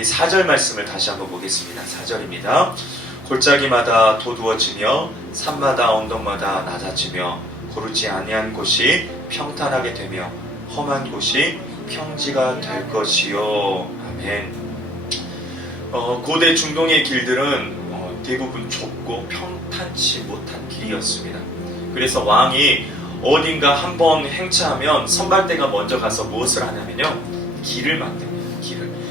우리 4절 말씀을 다시 한번 보겠습니다. 4절입니다. 골짜기마다 도두어지며 산마다 언덕마다 낮아지며 고르지 아니한 곳이 평탄하게 되며 험한 곳이 평지가 될 것이요. 아멘. 고대 중동의 길들은 대부분 좁고 평탄치 못한 길이었습니다. 그래서 왕이 어딘가 한번 행차하면 선발대가 먼저 가서 무엇을 하냐면요, 길을 만듭니다.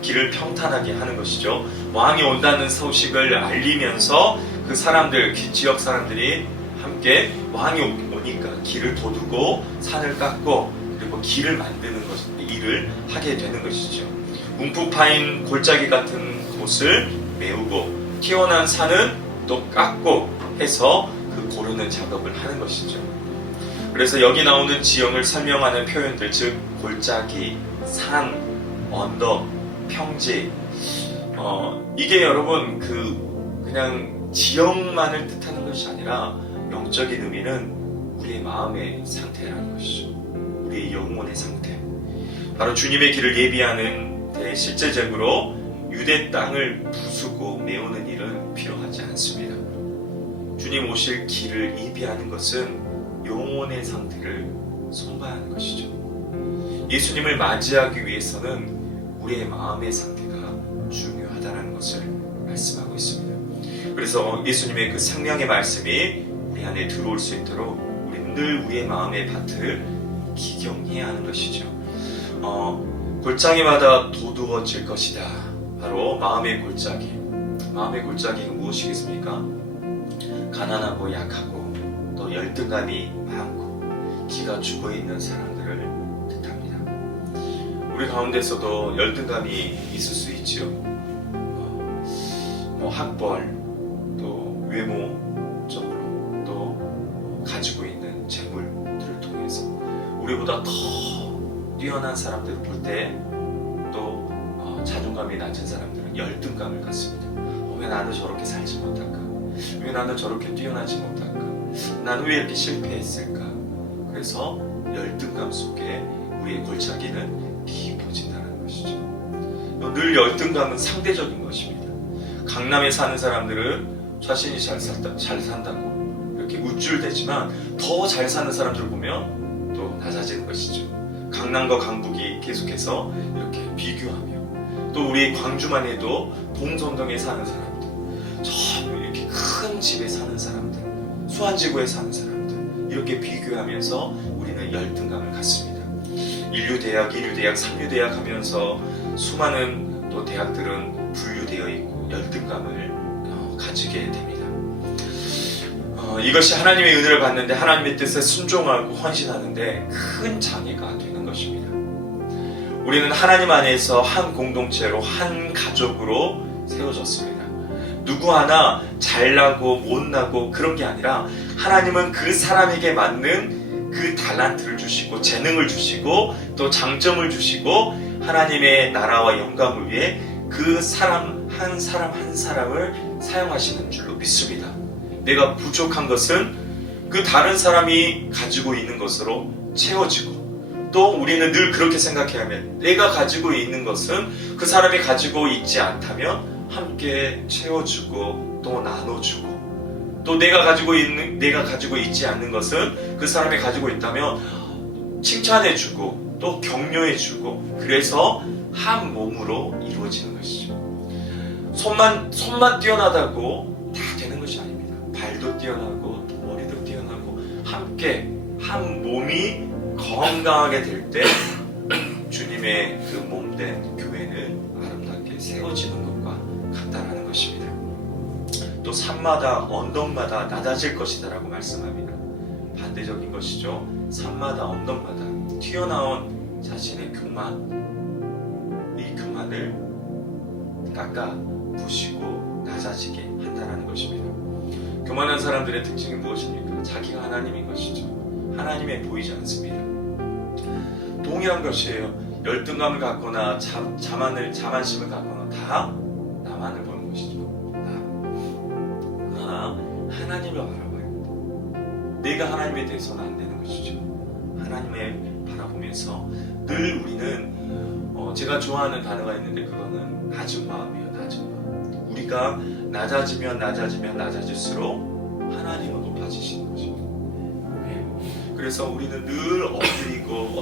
길을 평탄하게 하는 것이죠. 왕이 온다는 소식을 알리면서 그 사람들, 지역 사람들이 함께 왕이 오니까 길을 도두고 산을 깎고 그리고 길을 만드는 일을 하게 되는 것이죠. 움푹 파인 골짜기 같은 곳을 메우고 튀어난 산은 또 깎고 해서 그 고르는 작업을 하는 것이죠. 그래서 여기 나오는 지형을 설명하는 표현들, 즉 골짜기, 산, 언덕, 평지, 이게 여러분 그냥 지형만을 뜻하는 것이 아니라 영적인 의미는 우리의 마음의 상태라는 것이죠. 우리의 영혼의 상태. 바로 주님의 길을 예비하는 데 실제적으로 유대 땅을 부수고 메우는 일은 필요하지 않습니다. 주님 오실 길을 예비하는 것은 영혼의 상태를 손봐야 하는 것이죠. 예수님을 맞이하기 위해서는 우리의 마음의 상태가 중요하다는 것을 말씀하고 있습니다. 그래서 예수님의 그 생명의 말씀이 우리 안에 들어올 수 있도록 우리는 늘 우리의 마음의 밭을 기경해야 하는 것이죠. 골짜기마다 도두어질 것이다. 바로 마음의 골짜기. 마음의 골짜기가 무엇이겠습니까? 가난하고 약하고 또 열등감이 많고 기가 죽어있는 사람들을 우리 가운데서도 열등감이 있을 수 있지요. 학벌, 또 외모적으로, 또 가지고 있는 재물들을 통해서 우리보다 더 뛰어난 사람들을 볼 때 또 자존감이 낮은 사람들은 열등감을 갖습니다. 왜 나는 저렇게 살지 못할까? 왜 나는 저렇게 뛰어나지 못할까? 나는 왜 이렇게 실패했을까? 그래서 열등감 속에 우리의 골짜기는 깊어진다는 것이죠. 늘 열등감은 상대적인 것입니다. 강남에 사는 사람들은 자신이 잘 산다고 이렇게 우쭐대지만 더 잘 사는 사람들을 보면 또 낮아지는 것이죠. 강남과 강북이 계속해서 이렇게 비교하며, 또 우리 광주만 해도 동선동에 사는 사람들, 저 이렇게 큰 집에 사는 사람들, 수안지구에 사는 사람들, 이렇게 비교하면서 우리는 열등감을 갖습니다. 인류대학, 이류대학, 삼류대학 하면서 수많은 또 대학들은 분류되어 있고 열등감을 가지게 됩니다. 이것이 하나님의 은혜를 받는데 하나님의 뜻에 순종하고 헌신하는데 큰 장애가 되는 것입니다. 우리는 하나님 안에서 한 공동체로, 한 가족으로 세워졌습니다. 누구 하나 잘나고 못나고 그런 게 아니라 하나님은 그 사람에게 맞는 그 달란트를 주시고 재능을 주시고 또 장점을 주시고 하나님의 나라와 영광을 위해 그 사람 한 사람을 사용하시는 줄로 믿습니다. 내가 부족한 것은 그 다른 사람이 가지고 있는 것으로 채워지고, 또 우리는 늘 그렇게 생각해야 하면 내가 가지고 있는 것은 그 사람이 가지고 있지 않다면 함께 채워주고 또 나눠주고, 또 내가 가지고 있지 않는 것은 그 사람이 가지고 있다면 칭찬해주고 또 격려해주고, 그래서 한 몸으로 이루어지는 것이죠. 손만 뛰어나다고 다 되는 것이 아닙니다. 발도 뛰어나고 또 머리도 뛰어나고 함께 한 몸이 건강하게 될 때 주님의 그 몸된 교회는 아름답게 세워지는 것과 같다라는 것입니다. 또 산마다 언덕마다 낮아질 것이다 라고 말씀합니다. 반대적인 것이죠. 산마다 언덕마다 튀어나온 자신의 교만, 이 교만을 깎아 부시고 낮아지게 한다는 것입니다. 교만한 사람들의 특징이 무엇입니까? 자기가 하나님인 것이죠. 하나님에 보이지 않습니다. 동일한 것이에요. 열등감을 갖거나 자만심을 갖거나 다 나만을 보는 것이죠. 하나님을 바라봐야 합니다. 내가 하나님에 대해서는 안 되는 것이죠. 하나님의 바라보면서 늘 우리는 제가 좋아하는 단어가 있는데 그거는 낮은 마음이에요. 낮은 마음. 우리가 낮아지면 낮아질수록 하나님은 높아지시는 것입니다. 네. 그래서 우리는 늘 엎드리고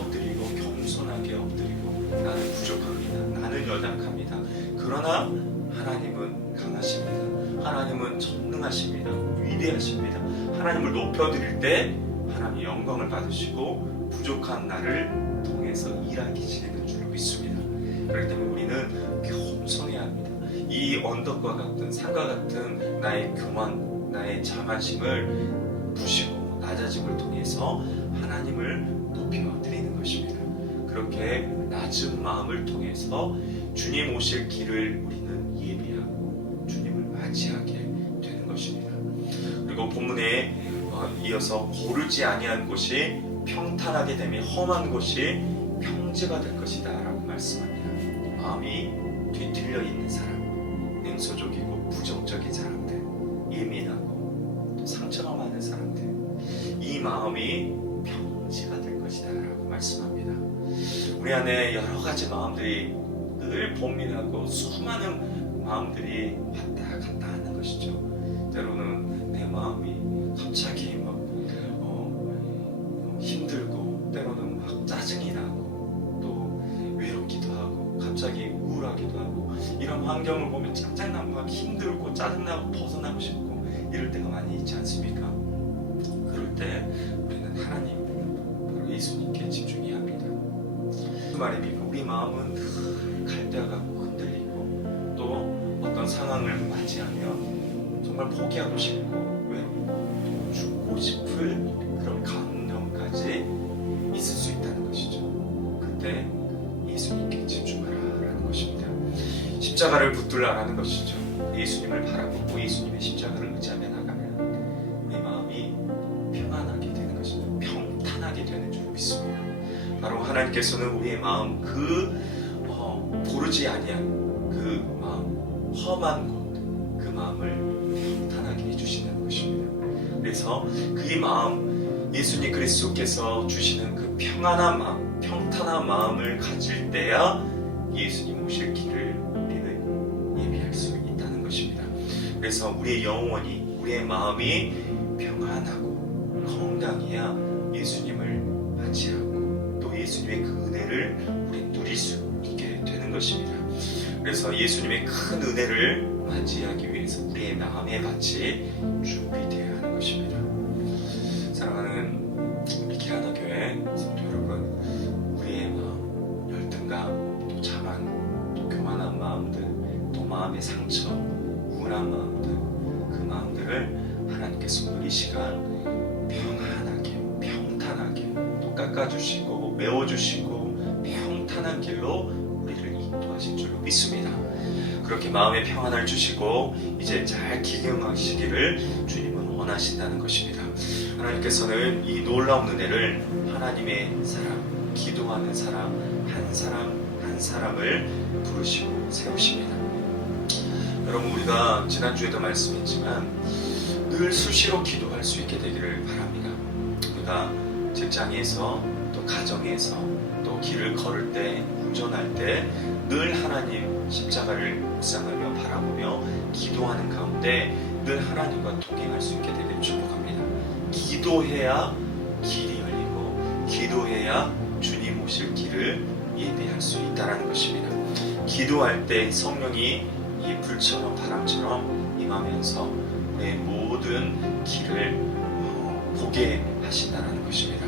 겸손하게 엎드리고 나는 부족합니다. 나는 연약합니다. 그러나 하나님은 강하십니다. 하나님은 전능하십니다. 위대하십니다. 하나님을 높여드릴 때 하나님의 영광을 받으시고 부족한 나를 통해서 일하시는 줄 믿습니다. 그렇기 때문에 우리는 겸손해야 합니다. 이 언덕과 같은 산과 같은 나의 교만, 나의 자만심을 부시고 낮아짐을 통해서 하나님을 높여드리는 것입니다. 그렇게 낮은 마음을 통해서 주님 오실 길을 우리는 예비하고 주님을 맞이하게 되는 것입니다. 그리고 본문에 이어서 고르지 아니한 곳이 평탄하게 되며 험한 곳이 평지가 될 것이다 라고 말씀합니다. 마음이 뒤틀려 있는 사람, 냉소적이고 부정적인 사람들, 예민하고 또 상처가 많은 사람들, 이 마음이 평지가 될 것이다 라고 말씀합니다. 우리 안에 여러 가지 마음들이 늘 범민하고 수많은 마음들이 왔다 갔다 하는 것이죠. 때로는 내 마음이 갑자기 막 힘들고 때로는 막 짜증이 나고 또 외롭기도 하고 갑자기 우울하기도 하고 이런 환경을 보면 짱짱나고 막 힘들고 짜증나고 벗어나고 싶고 이럴 때가 많이 있지 않습니까? 그럴 때 우리는 하나님 바로 예수님께 집중해야 합니다. 무슨 말입니까? 우리 마음은 늘 갈대가고 흔들리고 또 어떤 상황을 맞이하면 정말 포기하고 싶고 외롭고 죽고 싶을 그런 감정까지 있을 수 있다는 것이죠. 그때 예수님께 집중하라라는 것입니다. 십자가를 붙들라라는 것이죠. 예수님을 바라보고 예수님의 십자가를 의지하며 나가면 우리 마음이 평안하게 되는 것입니다. 평탄하게 되는 줄 믿습니다. 바로 하나님께서는 우리의 마음 고르지 아니한 그 마음, 험한 곳, 그 마음을 평탄하게 해주시는 것입니다. 그래서 그 마음, 예수님 그리스도께서 주시는 그 평안한 마음, 평탄한 마음을 가질 때야 예수님 오실 길을 우리는 예비할 수 있다는 것입니다. 그래서 우리의 영혼이, 우리의 마음이 평안하고 건강해야 예수님을 맞이하고 또 예수님의 그 은혜를 우리 누릴 수 있게 되는 것입니다. 그래서 예수님의 큰 은혜를 맞이하기 위해서 우리의 마음의 밭이 준비되어야 하는 것입니다. 사랑하는 우리 기라나 교회 성도 여러분, 우리의 마음, 열등감, 또 자만, 또 교만한 마음들, 또 마음의 상처, 우울한 마음들, 그 마음들을 하나님께서 오늘 이 시간 평안하게, 평탄하게 또 깎아주시고 메워주시고 평탄한 길로 우리를 인도하실 줄로 믿습니다. 그렇게 마음의 평안을 주시고 이제 잘 기경하시기를 주님은 원하신다는 것입니다. 하나님께서는 이 놀라운 은혜를 하나님의 사람, 기도하는 사람 한 사람을 부르시고 세우십니다. 여러분, 우리가 지난주에도 말씀했지만 늘 수시로 기도할 수 있게 되기를 바랍니다. 우리가 직장에서 또 가정에서 또 길을 걸을 때, 운전할 때 늘 하나님 십자가를 묵상하며 바라보며 기도하는 가운데 늘 하나님과 동행할 수 있게 되기를 축복합니다. 기도해야 길이 열리고 기도해야 주님 오실 길을 예비할 수 있다는 것입니다. 기도할 때 성령이 이 불처럼 바람처럼 임하면서 우리의 모든 길을 보게 하신다는 것입니다.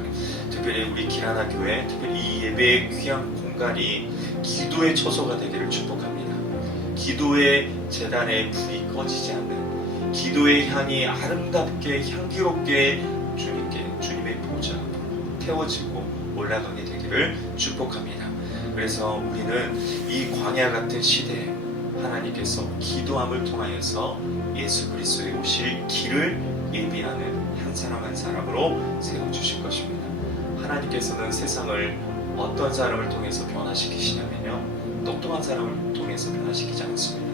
특별히 우리 기라나 교회, 특별히 이 예배의 귀한 공간이 기도의 처소가 되기를 축복합니다. 기도의 제단에 불이 꺼지지 않는, 기도의 향이 아름답게 향기롭게 주님의 보좌 태워지고 올라가게 되기를 축복합니다. 그래서 우리는 이 광야 같은 시대에 하나님께서 기도함을 통하여서 예수 그리스도의 오실 길을 예비하는 한 사람 한 사람으로 세워주실 것입니다. 하나님께서는 세상을 어떤 사람을 통해서 변화시키시냐면요, 똑똑한 사람을 통해서 변화시키지 않습니다.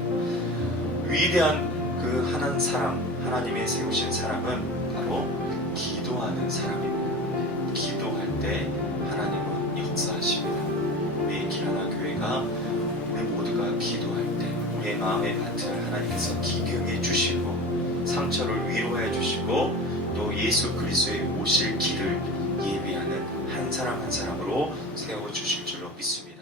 위대한 그 한 사람, 하나님의 세우신 사람은 바로 기도하는 사람입니다. 기도할 때 하나님은 역사하십니다. 우리 길하나 교회가 우리 모두가 기도할 때 우리의 마음의 밭을 하나님께서 기경해 주시고 상처를 위로해 주시고 또 예수 그리스도의 오실 길을 예비하는 한 사람 한 사람으로 세워주실 줄로 믿습니다.